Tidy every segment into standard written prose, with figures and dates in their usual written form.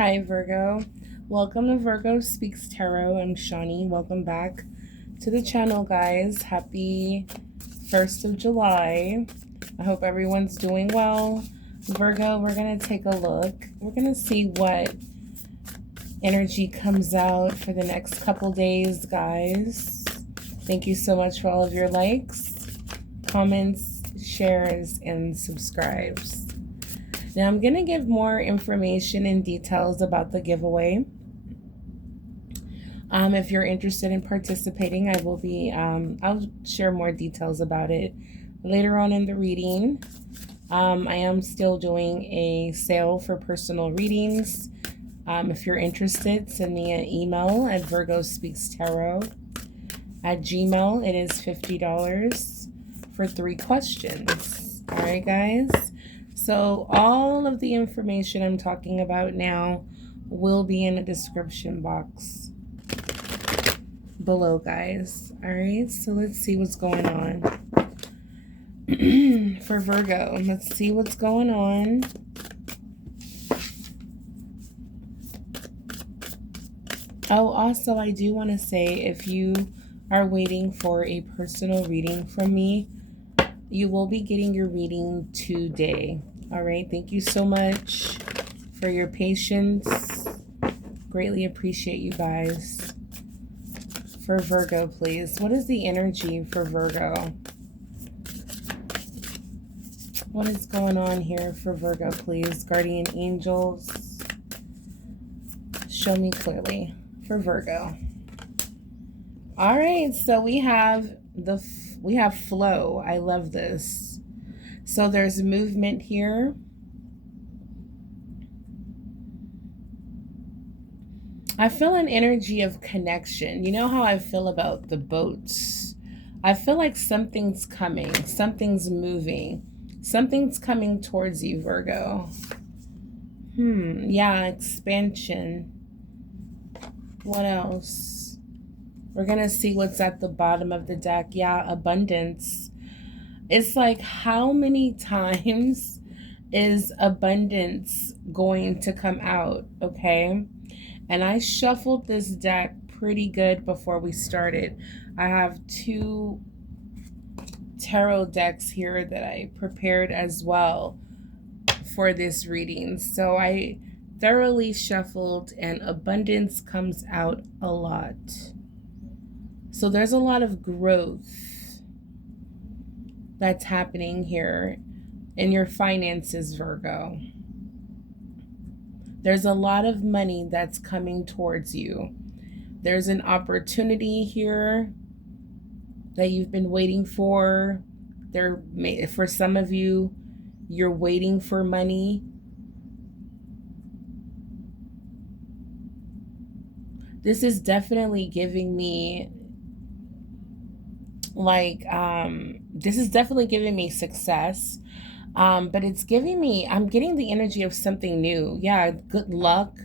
Hi, Virgo. Welcome to Virgo Speaks Tarot. I'm Shawnee. Welcome back to the channel, guys. Happy 1st of July. I hope everyone's doing well. Virgo, we're going to take a look. We're going to see what energy comes out for the next couple days, guys. Thank you so much for all of your likes, comments, shares, and subscribes. Now I'm going to give more information and details about the giveaway. If you're interested in participating, I will be, I'll share more details about it later on in the reading. I am still doing a sale for personal readings. If you're interested, send me an email at virgospeakstarot@gmail. It is $50 for 3 questions. All right, guys. So all of the information I'm talking about now will be in the description box below, guys. All right, so let's see what's going on. For Virgo, let's see what's going on. Oh, also, I do want to say, if you are waiting for a personal reading from me, you will be getting your reading today. All right, thank you so much for your patience. Greatly appreciate you guys. For Virgo, please. What is the energy for Virgo? What is going on here for Virgo, please? Guardian angels, show me clearly for Virgo. All right, so we have flow. I love this. So there's movement here. I feel an energy of connection. You know how I feel about the boats? I feel like something's coming. Something's moving. Something's coming towards you, Virgo. Yeah, expansion. What else? We're going to see what's at the bottom of the deck. Yeah, abundance. It's like, how many times is abundance going to come out, okay? And I shuffled this deck pretty good before we started. I have 2 tarot decks here that I prepared as well for this reading. So I thoroughly shuffled, and abundance comes out a lot. So there's a lot of growth that's happening here in your finances, Virgo. There's a lot of money that's coming towards you. There's an opportunity here that you've been waiting for. For some of you, you're waiting for money. This is definitely giving me this is definitely giving me success. But it's giving me, I'm getting the energy of something new. Yeah, good luck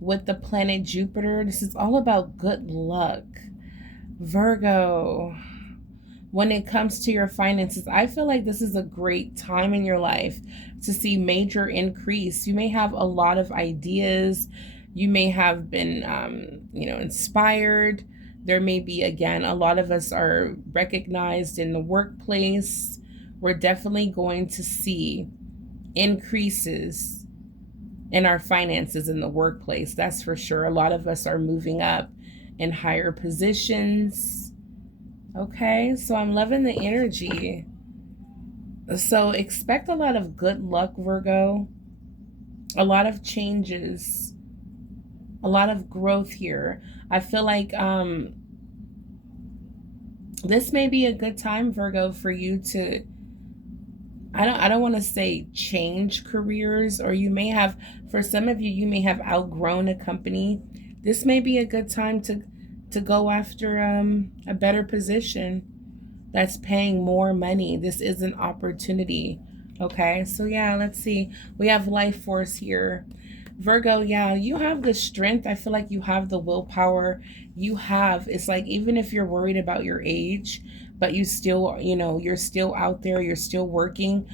with the planet Jupiter. This is all about good luck, Virgo. When it comes to your finances, I feel like this is a great time in your life to see major increase. You may have a lot of ideas. You may have been, inspired. There may be, again, a lot of us are recognized in the workplace. We're definitely going to see increases in our finances in the workplace. That's for sure. A lot of us are moving up in higher positions. Okay, so I'm loving the energy. So expect a lot of good luck, Virgo. A lot of changes. A lot of growth here. I feel like this may be a good time, Virgo, for you to, I don't want to say change careers, or you may have, for some of you, you may have outgrown a company. This may be a good time to go after a better position that's paying more money. This is an opportunity. Okay, so yeah, let's see. We have life force here. Virgo, yeah, you have the strength. I feel like you have the willpower. It's like, even if you're worried about your age, but you still, you're still out there, you're still working,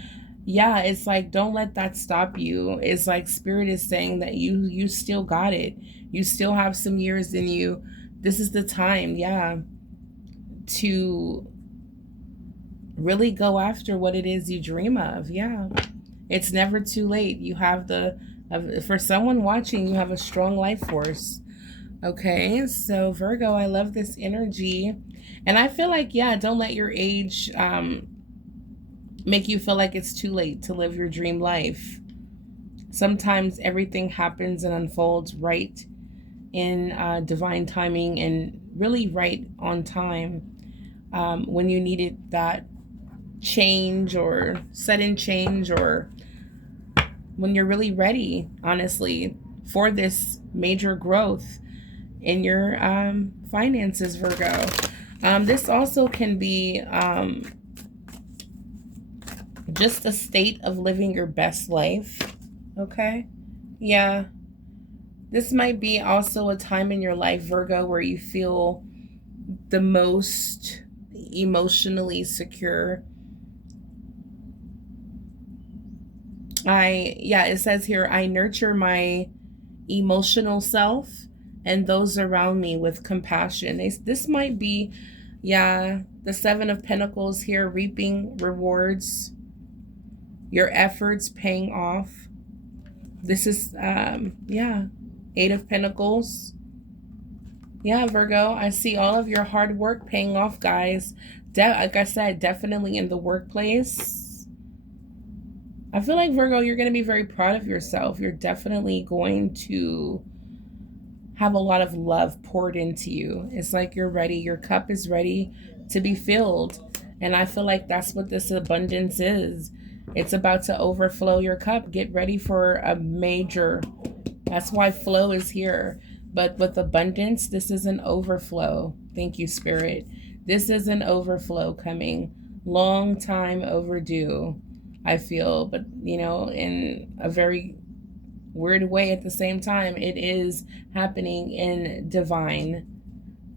Yeah, it's like, don't let that stop you. It's like spirit is saying that you still got it. You still have some years in you. This is the time, yeah, to really go after what it is you dream of. Yeah. It's never too late. You have for someone watching, you have a strong life force. Okay, so Virgo, I love this energy. And I feel like, yeah, don't let your age make you feel like it's too late to live your dream life. Sometimes everything happens and unfolds right in divine timing and really right on time, when you needed that change or sudden change, or when you're really ready, honestly, for this major growth in your finances, Virgo. This also can be just a state of living your best life. Okay. Yeah. This might be also a time in your life, Virgo, where you feel the most emotionally secure. It says here, I nurture my emotional self and those around me with compassion. This might be, yeah, the Seven of Pentacles here, reaping rewards, your efforts paying off. This is, yeah, Eight of Pentacles. Yeah, Virgo, I see all of your hard work paying off, guys. Like I said, definitely in the workplace. I feel like, Virgo, you're going to be very proud of yourself. You're definitely going to have a lot of love poured into you. It's like you're ready. Your cup is ready to be filled. And I feel like that's what this abundance is. It's about to overflow your cup. Get ready for a major. That's why flow is here. But with abundance, this is an overflow. Thank you, Spirit. This is an overflow coming. Long time overdue, I feel. But, in a very weird way at the same time, it is happening in divine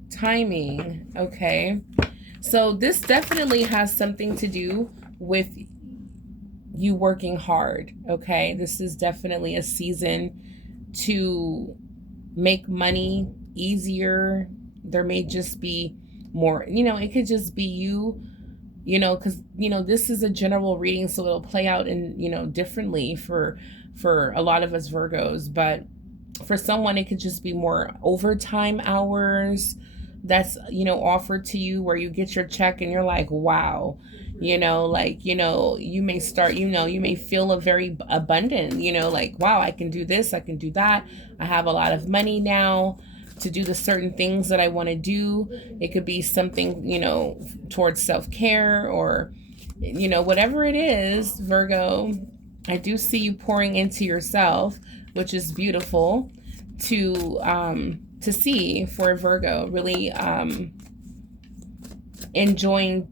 timing. Okay. So this definitely has something to do with you working hard. Okay. This is definitely a season to make money easier. There may just be more, it could just be you, because, this is a general reading, so it'll play out in, differently for a lot of us Virgos. But for someone, it could just be more overtime hours that's, offered to you, where you get your check and you're like, wow, you may start, you may feel a very abundant, like, wow, I can do this, I can do that. I have a lot of money now to do the certain things that I want to do. It could be something, towards self-care, or, whatever it is, Virgo. I do see you pouring into yourself, which is beautiful to see for Virgo, really enjoying,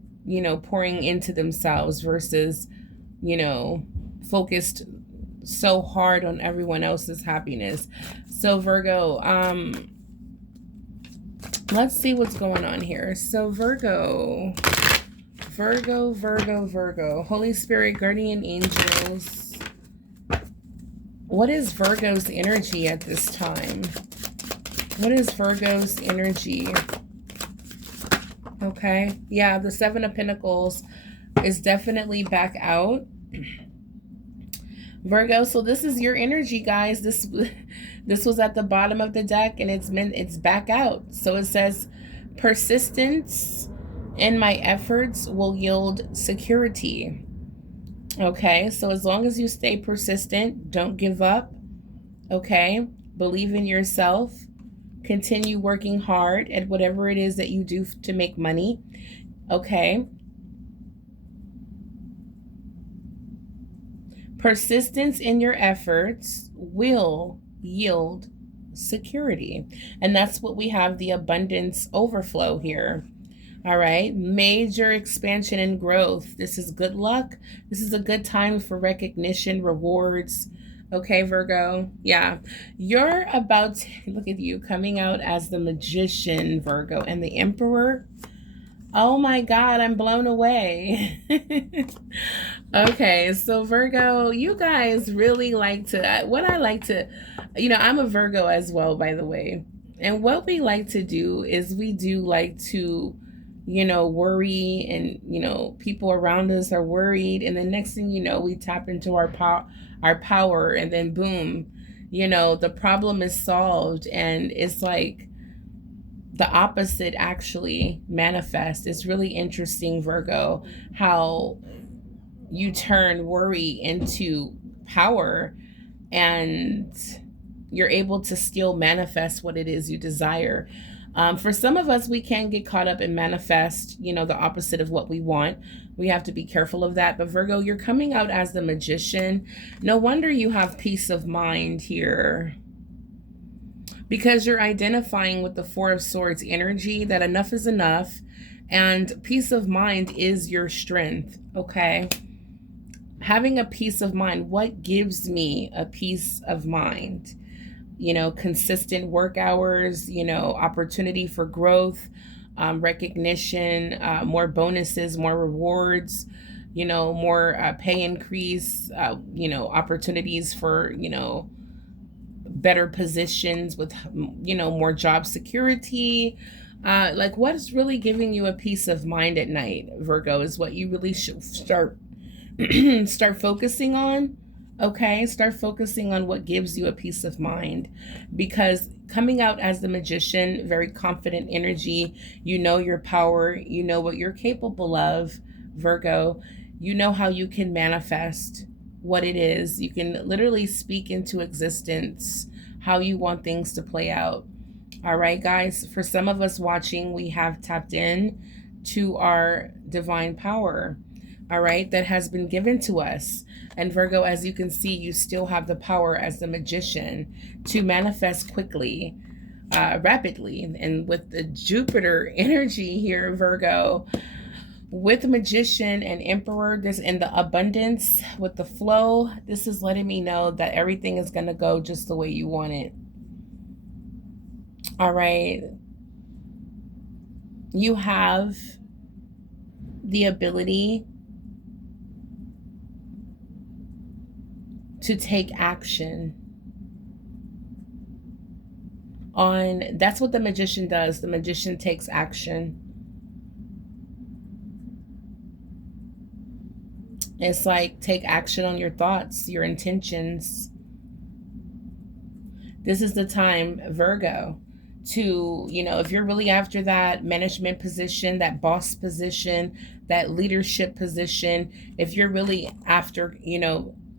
pouring into themselves versus, focused so hard on everyone else's happiness. So Virgo, let's see what's going on here. So Virgo, Holy Spirit, guardian angels. What is Virgo's energy at this time? What is Virgo's energy? Okay. Yeah, the Seven of Pentacles is definitely back out. Virgo, so this is your energy, guys. This was at the bottom of the deck, and it's back out. So it says, persistence in my efforts will yield security. Okay, so as long as you stay persistent, don't give up. Okay, believe in yourself. Continue working hard at whatever it is that you do to make money. Okay. Persistence in your efforts will yield security. And that's what we have, the abundance overflow here. All right. Major expansion and growth. This is good luck. This is a good time for recognition, rewards. Okay, Virgo. Yeah. You're about to, look at you coming out as the Magician, Virgo, and the Emperor. Oh my God, I'm blown away. Okay, so Virgo, you guys really like to, what I like to, I'm a Virgo as well, by the way. And what we like to do is we do like to, worry, and, people around us are worried. And the next thing you know, we tap into our power, and then boom, the problem is solved. And it's like, the opposite actually manifests. It's really interesting, Virgo, how you turn worry into power, and you're able to still manifest what it is you desire. For some of us, we can get caught up and manifest, the opposite of what we want. We have to be careful of that. But Virgo, you're coming out as the magician. No wonder you have peace of mind here, because you're identifying with the Four of Swords energy, that enough is enough, and peace of mind is your strength, okay? Having a peace of mind, what gives me a peace of mind? Consistent work hours, opportunity for growth, recognition, more bonuses, more rewards, more pay increase, opportunities for, better positions with, more job security. Like, what is really giving you a peace of mind at night, Virgo, is what you really should start start focusing on. Okay, start focusing on what gives you a peace of mind, because coming out as the magician, very confident energy, your power, what you're capable of, Virgo. You know how you can manifest what it is. You can literally speak into existence how you want things to play out. All right, guys, for some of us watching, we have tapped in to our divine power, all right, that has been given to us. And Virgo, as you can see, you still have the power as the magician to manifest quickly, rapidly. And with the Jupiter energy here, Virgo, with magician and emperor, this in the abundance with the flow, this is letting me know that everything is going to go just the way you want it. All right. You have the ability to take action on, that's what the magician does. The magician takes action. It's like, take action on your thoughts, your intentions. This is the time, Virgo, to, if you're really after that management position, that boss position, that leadership position, if you're really after,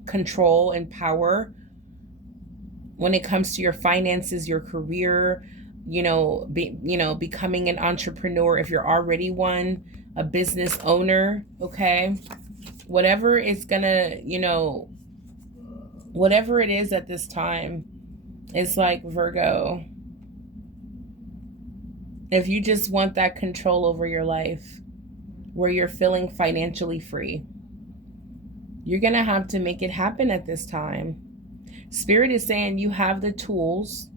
control and power when it comes to your finances, your career, becoming an entrepreneur, if you're already one, a business owner, okay? Whatever it's gonna, whatever it is at this time, it's like, Virgo, if you just want that control over your life where you're feeling financially free, you're gonna have to make it happen at this time. Spirit is saying you have the tools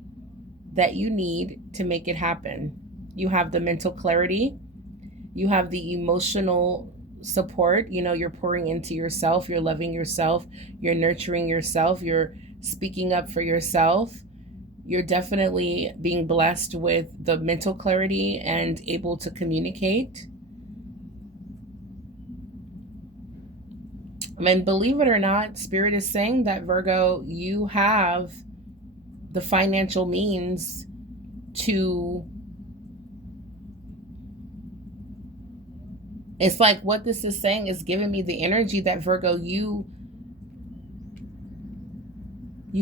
that you need to make it happen. You have the mental clarity, you have the emotional support, you're pouring into yourself, you're loving yourself, you're nurturing yourself, you're speaking up for yourself. You're definitely being blessed with the mental clarity and able to communicate. And believe it or not, Spirit is saying that, Virgo, you have the financial means to, it's like, what this is saying is giving me the energy that, Virgo, you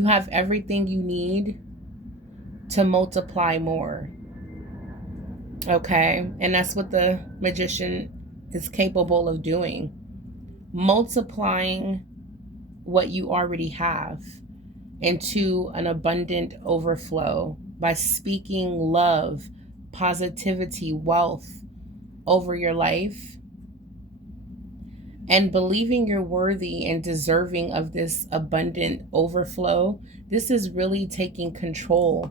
have everything you need to multiply more. Okay? And that's what the magician is capable of doing. Multiplying what you already have into an abundant overflow by speaking love, positivity, wealth over your life, and believing you're worthy and deserving of this abundant overflow. This is really taking control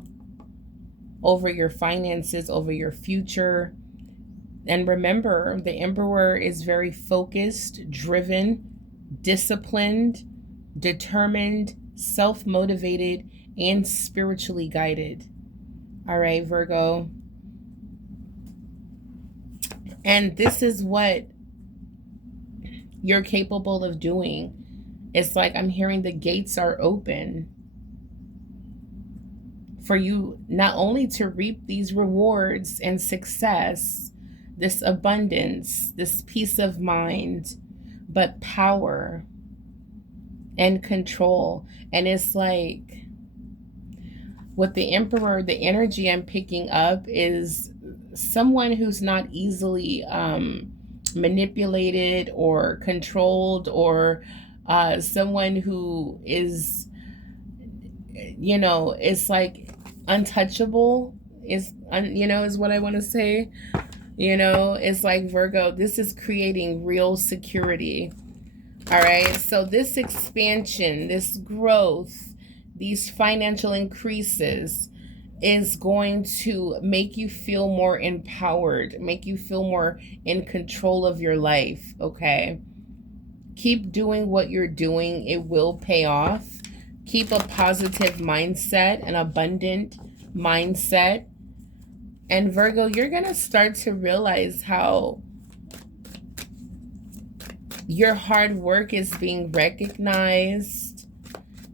over your finances, over your future. And remember, the Emperor is very focused, driven, disciplined, determined, self-motivated, and spiritually guided. All right, Virgo. And this is what you're capable of doing. It's like I'm hearing the gates are open for you not only to reap these rewards and success, this abundance, this peace of mind, but power and control. And it's like with the Emperor, the energy I'm picking up is someone who's not easily manipulated or controlled, or someone who is, it's like untouchable is, is what I want to say. It's like, Virgo, this is creating real security. All right. So this expansion, this growth, these financial increases is going to make you feel more empowered, make you feel more in control of your life. Okay. Keep doing what you're doing. It will pay off. Keep a positive mindset, an abundant mindset. And Virgo, you're going to start to realize how your hard work is being recognized.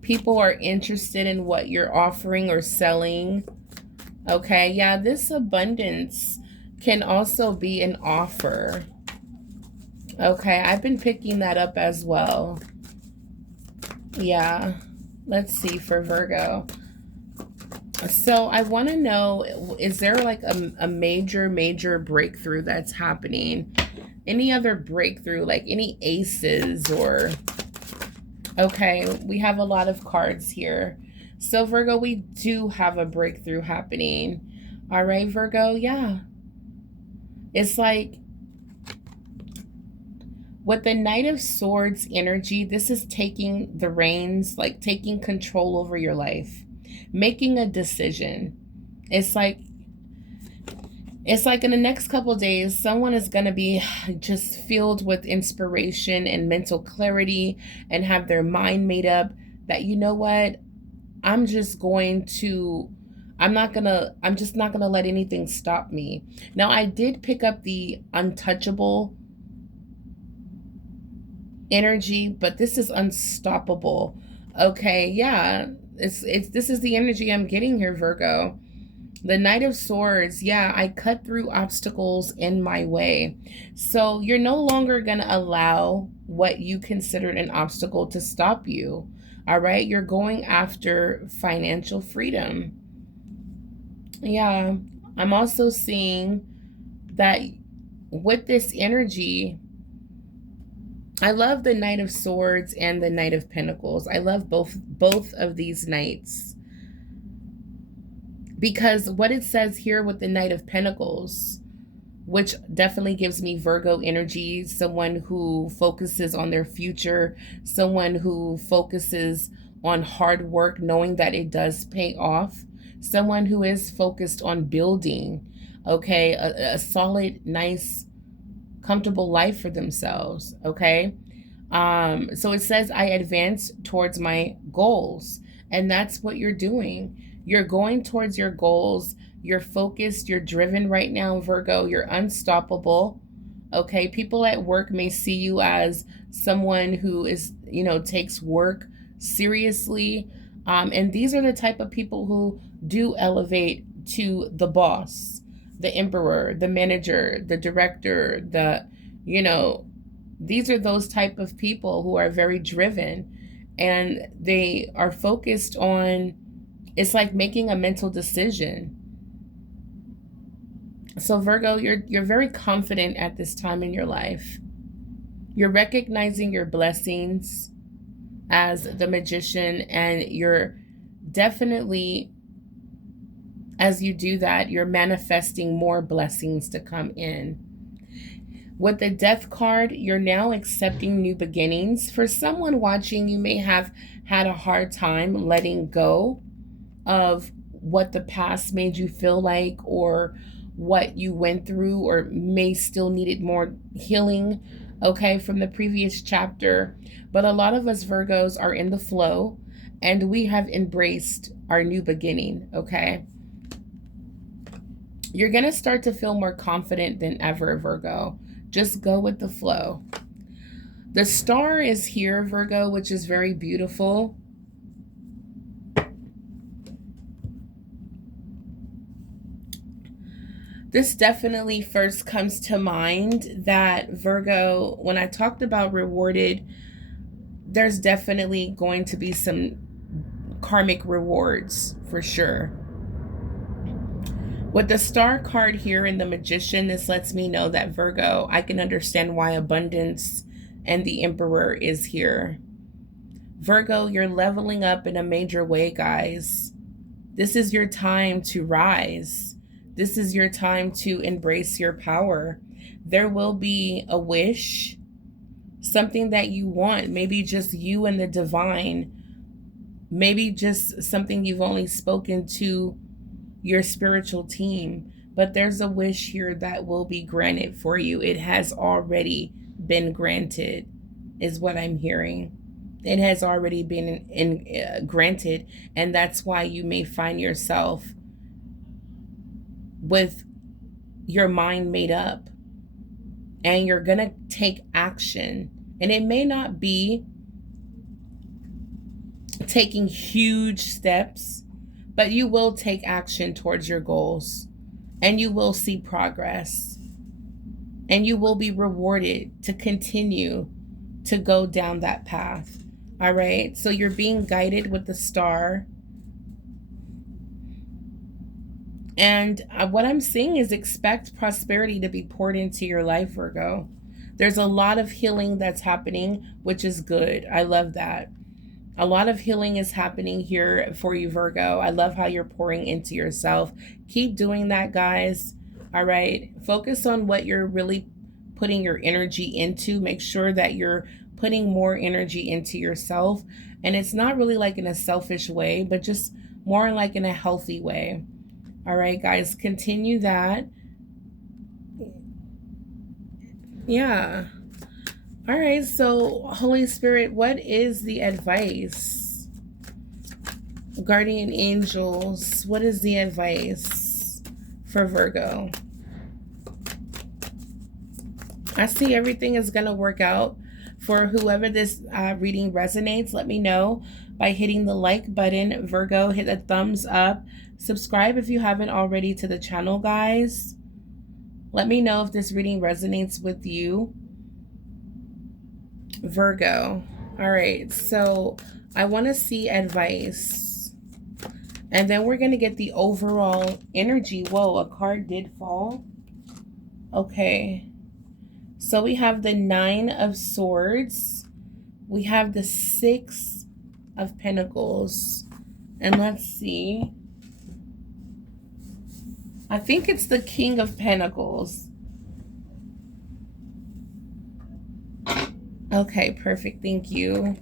People are interested in what you're offering or selling. Okay, yeah, this abundance can also be an offer. Okay, I've been picking that up as well. Yeah, let's see for Virgo. So I want to know, is there like a major breakthrough that's happening? Any other breakthrough, like any aces or... Okay, we have a lot of cards here. So Virgo, we do have a breakthrough happening. All right, Virgo, yeah. It's like with the Knight of Swords energy, this is taking the reins, like taking control over your life, making a decision. It's like in the next couple of days, someone is going to be just filled with inspiration and mental clarity and have their mind made up that, you know what, I'm just not going to let anything stop me. Now, I did pick up the untouchable energy, but this is unstoppable. Okay, yeah, this is the energy I'm getting here, Virgo. The Knight of Swords, yeah, I cut through obstacles in my way. So you're no longer going to allow what you considered an obstacle to stop you. All right, you're going after financial freedom. Yeah, I'm also seeing that with this energy, I love the Knight of Swords and the Knight of Pentacles. I love both of these knights. Because what it says here with the Knight of Pentacles, which definitely gives me Virgo energy, someone who focuses on their future, someone who focuses on hard work, knowing that it does pay off, someone who is focused on building, okay, a solid, nice, comfortable life for themselves, okay? So it says, I advance towards my goals, and that's what you're doing. You're going towards your goals. You're focused. You're driven right now, Virgo. You're unstoppable. Okay. People at work may see you as someone who is, takes work seriously. And these are the type of people who do elevate to the boss, the emperor, the manager, the director, these are those type of people who are very driven, and they are focused on, it's like making a mental decision. So Virgo, you're very confident at this time in your life. You're recognizing your blessings as the Magician, and you're definitely, as you do that, you're manifesting more blessings to come in. With the Death card, you're now accepting new beginnings. For someone watching, you may have had a hard time letting go of what the past made you feel like, or what you went through or may still needed more healing, okay, from the previous chapter. But a lot of us Virgos are in the flow and we have embraced our new beginning, okay? You're going to start to feel more confident than ever, Virgo. Just go with the flow. The star is here, Virgo, which is very beautiful. This definitely first comes to mind that Virgo, when I talked about rewarded, there's definitely going to be some karmic rewards for sure. With the star card here in the Magician, this lets me know that Virgo, I can understand why abundance and the Emperor is here. Virgo, you're leveling up in a major way, guys. This is your time to rise. This is your time to embrace your power. There will be a wish, something that you want, maybe just you and the divine, maybe just something you've only spoken to your spiritual team, but there's a wish here that will be granted for you. It has already been granted, is what I'm hearing. It has already been granted, and that's why you may find yourself with your mind made up and you're gonna take action. And it may not be taking huge steps, but you will take action towards your goals and you will see progress and you will be rewarded to continue to go down that path. All right, so you're being guided with the star. And what I'm seeing is expect prosperity to be poured into your life, Virgo. There's a lot of healing that's happening, which is good. I love that. A lot of healing is happening here for you, Virgo. I love how you're pouring into yourself. Keep doing that, guys. All right. Focus on what you're really putting your energy into. Make sure that you're putting more energy into yourself. And it's not really like in a selfish way, but just more like in a healthy way. All right, guys, continue that. Yeah. All right, so Holy Spirit, what is the advice? Guardian angels, what is the advice for Virgo? I see everything is going to work out for whoever this reading resonates. Let me know by hitting the like button. Virgo, hit a thumbs up. Subscribe if you haven't already to the channel, guys. Let me know if this reading resonates with you, Virgo. All right, so I want to see advice. And then we're going to get the overall energy. Whoa, a card did fall. Okay. So we have the 9 of Swords. We have the 6 of Pentacles. And let's see. I think it's the King of Pentacles. Okay, perfect. Thank you.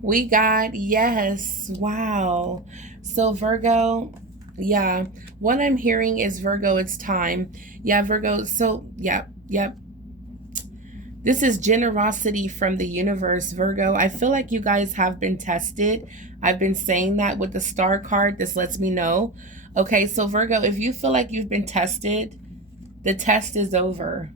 We got, yes. Wow. So Virgo, yeah. What I'm hearing is Virgo, it's time. Yeah, Virgo. So, yeah, yep. This is generosity from the universe, Virgo. I feel like you guys have been tested. I've been saying that with the star card. This lets me know. Okay, so Virgo, if you feel like you've been tested, the test is over.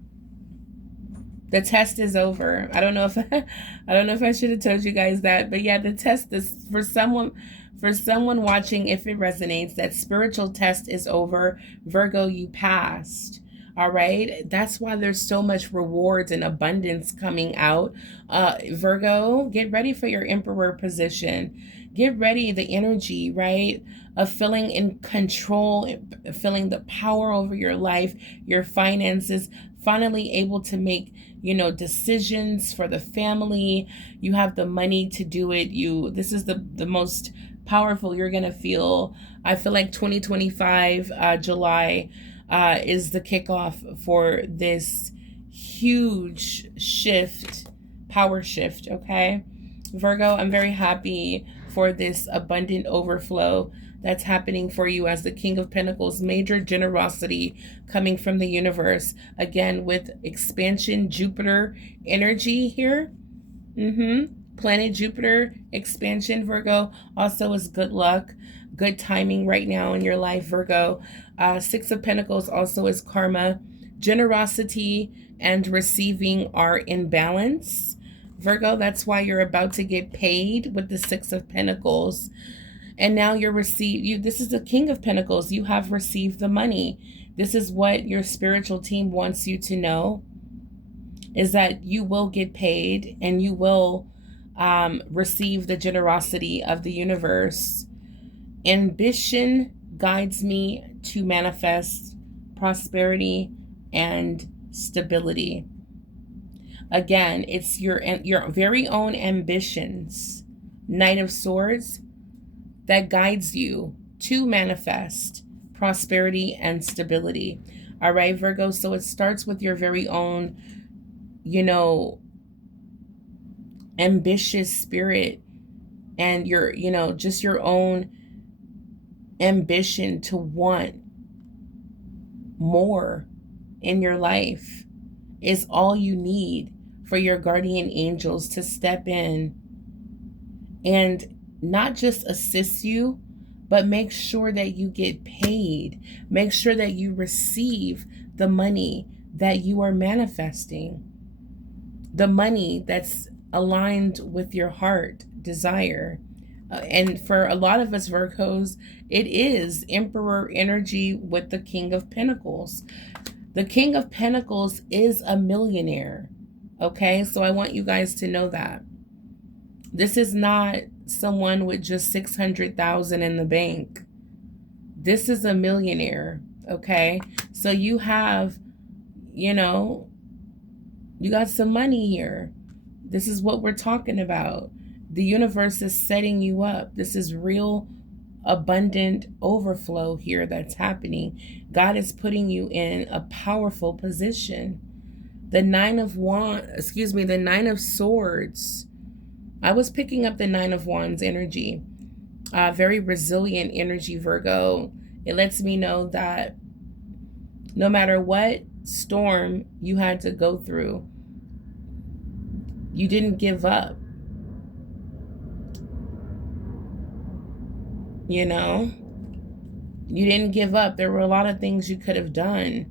The test is over. I don't know if I should have told you guys that, but yeah, the test is for someone watching, if it resonates, that spiritual test is over. Virgo, you passed. All right. That's why there's so much rewards and abundance coming out. Virgo, get ready for your Emperor position. Get ready, the energy, right, of feeling in control, feeling the power over your life, your finances, finally able to make, decisions for the family. You have the money to do it. This is the most powerful you're going to feel. I feel like 2025, July, is the kickoff for this huge shift, power shift, okay? Virgo, I'm very happy for this abundant overflow that's happening for you as the King of Pentacles. Major generosity coming from the universe. Again, with expansion, Jupiter energy here. Planet Jupiter, expansion, Virgo, also is good luck, good timing right now in your life, Virgo. Six of Pentacles also is karma. Generosity and receiving are in balance, Virgo. That's why you're about to get paid with the Six of Pentacles. And now this is the King of Pentacles. You have received the money. This is what your spiritual team wants you to know, is that you will get paid and you will receive the generosity of the universe. Ambition guides me to manifest prosperity and stability. Again, it's your very own ambitions, Knight of Swords, that guides you to manifest prosperity and stability. All right, Virgo. So it starts with your very own, ambitious spirit and your, just your own ambition to want more in your life is all you need for your guardian angels to step in and not just assist you, but make sure that you get paid. Make sure that you receive the money that you are manifesting, the money that's aligned with your heart desire. And for a lot of us Virgos, it is Emperor energy with the King of Pentacles. The King of Pentacles is a millionaire. Okay, so I want you guys to know that. This is not someone with just 600,000 in the bank. This is a millionaire. Okay, so you have, you got some money here. This is what we're talking about. The universe is setting you up. This is real abundant overflow here that's happening. God is putting you in a powerful position. The Nine of Swords. I was picking up the Nine of Wands energy. Very resilient energy, Virgo. It lets me know that no matter what storm you had to go through, you didn't give up. You didn't give up. There were a lot of things you could have done,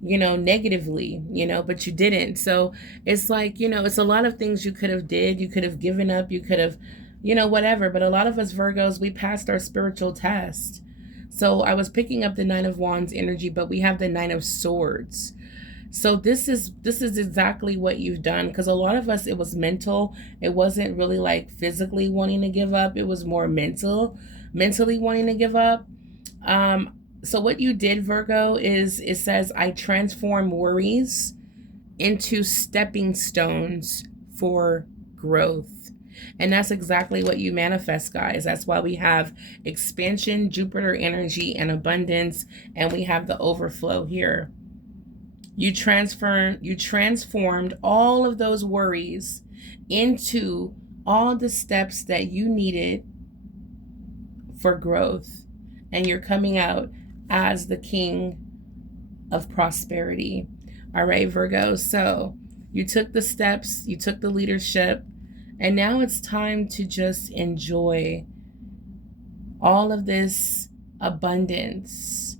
negatively, but you didn't. So it's like, it's a lot of things you could have did. You could have given up. You could have, whatever. But a lot of us Virgos, we passed our spiritual test. So I was picking up the Nine of Wands energy, but we have the Nine of Swords. So this is exactly what you've done, because a lot of us, it was mental. It wasn't really like physically wanting to give up. It was more mentally wanting to give up. So what you did, Virgo, is it says, I transform worries into stepping stones for growth. And that's exactly what you manifest, guys. That's why we have expansion, Jupiter energy, and abundance, and we have the overflow here. You transformed all of those worries into all the steps that you needed for growth. And you're coming out as the King of Prosperity. All right, Virgo. So you took the steps, you took the leadership, and now it's time to just enjoy all of this abundance.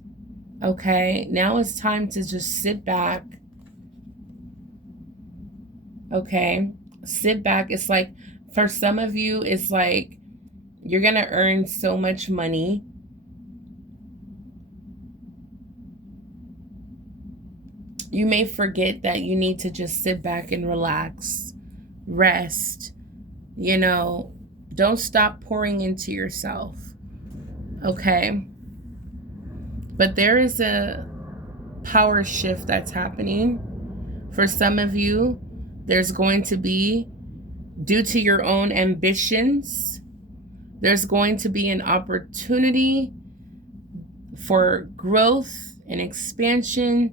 Okay, now it's time to just sit back. Okay, sit back. It's like, for some of you, it's like you're going to earn so much money. You may forget that you need to just sit back and relax, rest. Don't stop pouring into yourself. Okay. But there is a power shift that's happening. For some of you, there's going to be, due to your own ambitions, there's going to be an opportunity for growth and expansion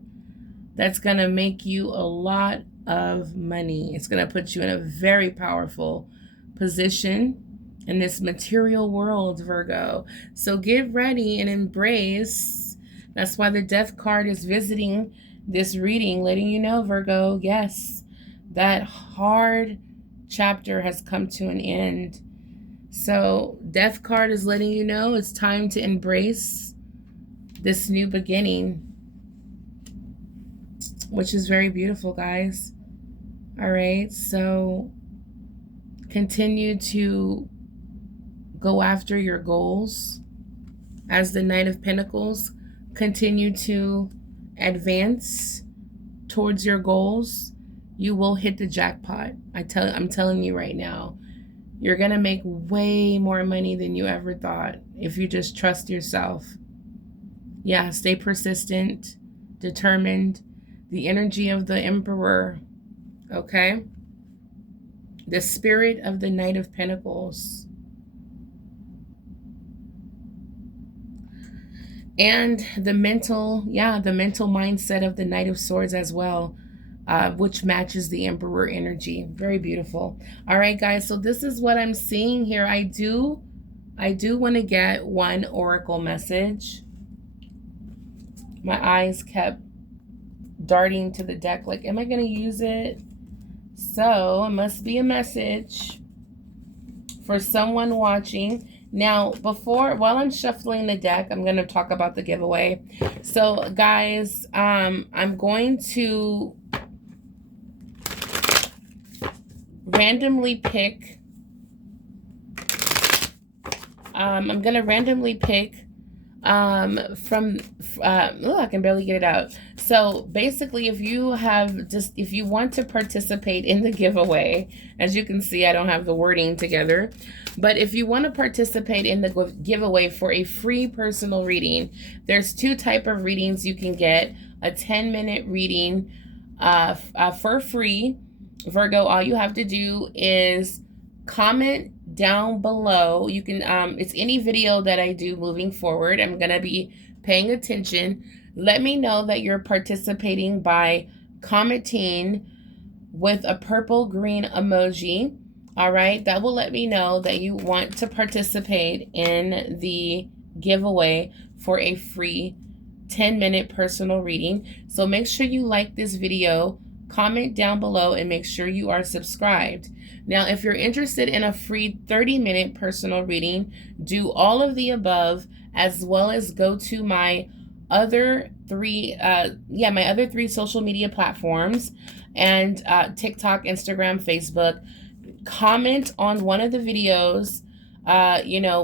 that's going to make you a lot of money. It's going to put you in a very powerful position. in this material world, Virgo. So get ready and embrace. That's why the death card is visiting this reading, letting you know, Virgo, yes, that hard chapter has come to an end. So death card is letting you know it's time to embrace this new beginning, which is very beautiful, guys. All right, so continue to go after your goals. As the Knight of Pentacles, continue to advance towards your goals. You will hit the jackpot. I'm telling you right now. You're going to make way more money than you ever thought if you just trust yourself. Yeah, stay persistent, determined. The energy of the Emperor, okay? The spirit of the Knight of Pentacles. And the mental mindset of the Knight of Swords as well, which matches the Emperor energy. Very beautiful. All right, guys, so this is what I'm seeing here. I do want to get one oracle message. My eyes kept darting to the deck like, am I going to use it? So it must be a message for someone watching. Now, while I'm shuffling the deck, I'm going to talk about the giveaway. So, guys, I'm going to randomly pick. From, I can barely get it out. So basically, if you want to participate in the giveaway, as you can see, I don't have the wording together, but if you want to participate in the giveaway for a free personal reading, there's two types of readings you can get. A 10-minute reading for free. Virgo, all you have to do is comment down below. You can it's any video that I do moving forward. I'm gonna be paying attention. Let me know that you're participating by commenting with a purple green emoji. All right, that will let me know that you want to participate in the giveaway for a free 10-minute personal reading. So make sure you like this video, comment down below, and make sure you are subscribed. Now, if you're interested in a free 30-minute personal reading, do all of the above, as well as go to my other three social media platforms, and TikTok, Instagram, Facebook. Comment on one of the videos,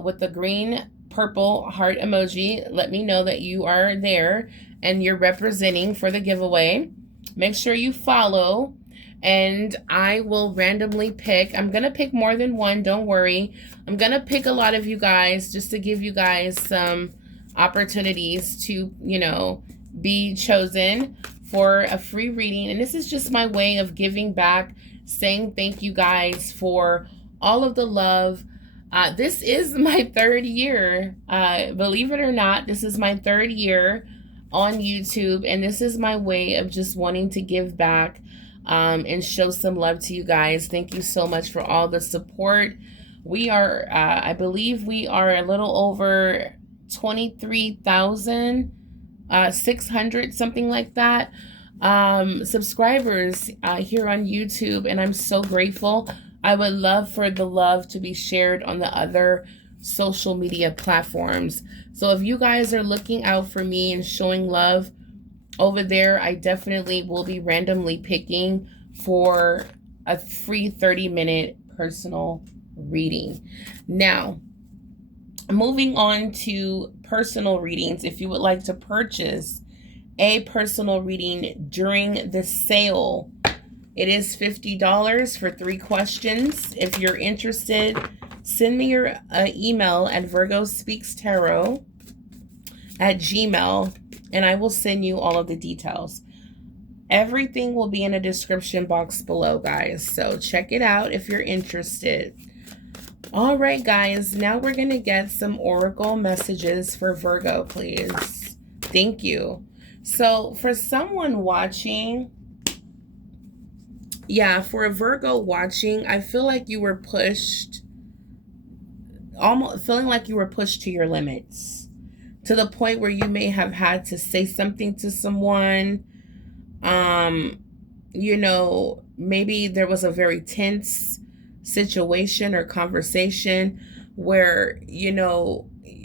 with the green purple heart emoji. Let me know that you are there and you're representing for the giveaway. Make sure you follow, and I will randomly pick. I'm going to pick more than one, don't worry. I'm going to pick a lot of you guys just to give you guys some opportunities to, be chosen for a free reading. And this is just my way of giving back, saying thank you guys for all of the love. This is my third year. Believe it or not, this is my third year on YouTube, and this is my way of just wanting to give back and show some love to you guys. Thank you so much for all the support. We are, I believe we are a little over 23,600, something like that, subscribers here on YouTube, and I'm so grateful. I would love for the love to be shared on the other social media platforms. So if you guys are looking out for me and showing love over there, I definitely will be randomly picking for a free 30-minute personal reading. Now, moving on to personal readings. If you would like to purchase a personal reading during the sale, it is $50 for 3 questions. If you're interested, send me your email at virgospeakstarot@gmail.com, and I will send you all of the details. Everything will be in a description box below, guys. So check it out if you're interested. All right, guys. Now we're going to get some oracle messages for Virgo, please. Thank you. So for someone watching, for a Virgo watching, I feel like you were pushed almost feeling like you were pushed to your limits, to the point where you may have had to say something to someone. Um, maybe there was a very tense situation or conversation where,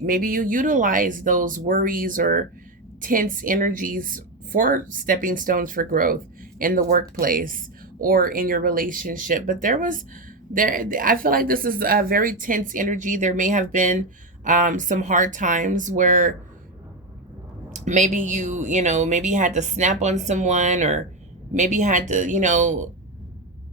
maybe you utilize those worries or tense energies for stepping stones for growth in the workplace or in your relationship. But I feel like this is a very tense energy. There may have been some hard times where maybe maybe you had to snap on someone, or maybe you had to,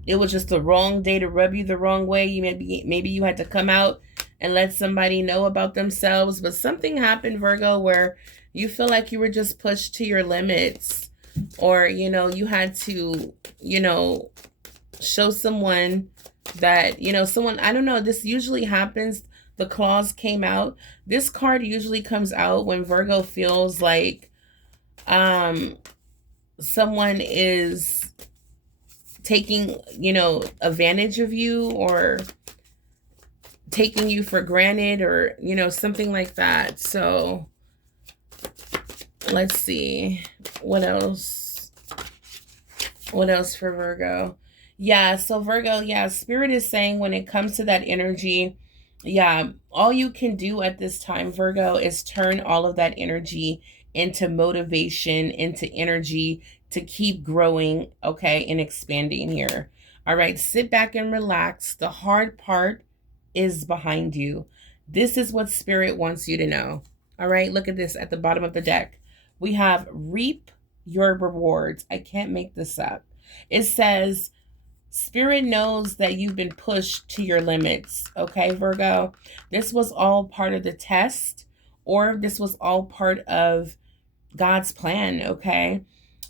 it was just the wrong day to rub you the wrong way. Maybe you had to come out and let somebody know about themselves, but something happened, Virgo, where you feel like you were just pushed to your limits, or you had to, show someone that, someone, I don't know, this usually happens. The claws came out. This card usually comes out when Virgo feels like someone is taking, advantage of you, or taking you for granted, or, something like that. So let's see what else. What else for Virgo? Yeah, so Virgo, yeah, Spirit is saying when it comes to that energy, yeah, all you can do at this time, Virgo, is turn all of that energy into motivation, into energy to keep growing, okay, and expanding here. All right, sit back and relax. The hard part is behind you. This is what Spirit wants you to know. All right, look at this at the bottom of the deck. We have reap your rewards. I can't make this up. It says, Spirit knows that you've been pushed to your limits, okay, Virgo? This was all part of the test, or this was all part of God's plan, okay?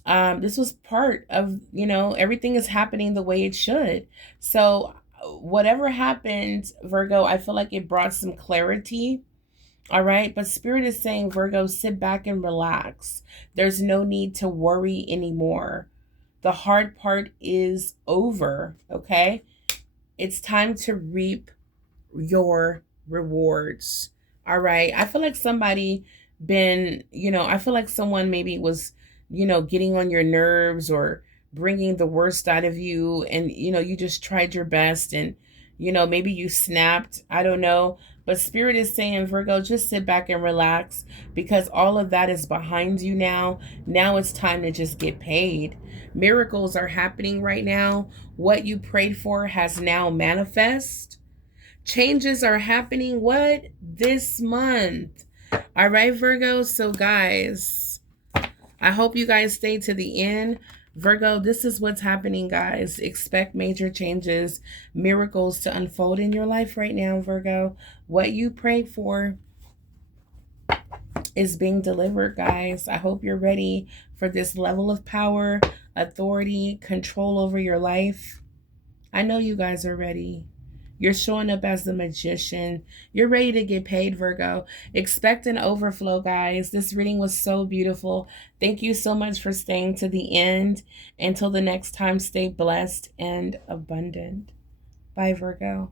This was part of, everything is happening the way it should. So, whatever happened, Virgo, I feel like it brought some clarity. All right. But Spirit is saying, Virgo, sit back and relax. There's no need to worry anymore. The hard part is over. Okay. It's time to reap your rewards. All right. I feel like I feel like someone maybe was, getting on your nerves or bringing the worst out of you. And, you just tried your best, and, maybe you snapped. I don't know. But Spirit is saying, Virgo, just sit back and relax, because all of that is behind you now. Now it's time to just get paid. Miracles are happening right now. What you prayed for has now manifest. Changes are happening what? This month. All right, Virgo. So guys, I hope you guys stay to the end. Virgo, this is what's happening, guys. Expect major changes, miracles to unfold in your life right now, Virgo. What you prayed for is being delivered, guys. I hope you're ready for this level of power, authority, control over your life. I know you guys are ready. You're showing up as the magician. You're ready to get paid, Virgo. Expect an overflow, guys. This reading was so beautiful. Thank you so much for staying to the end. Until the next time, stay blessed and abundant. Bye, Virgo.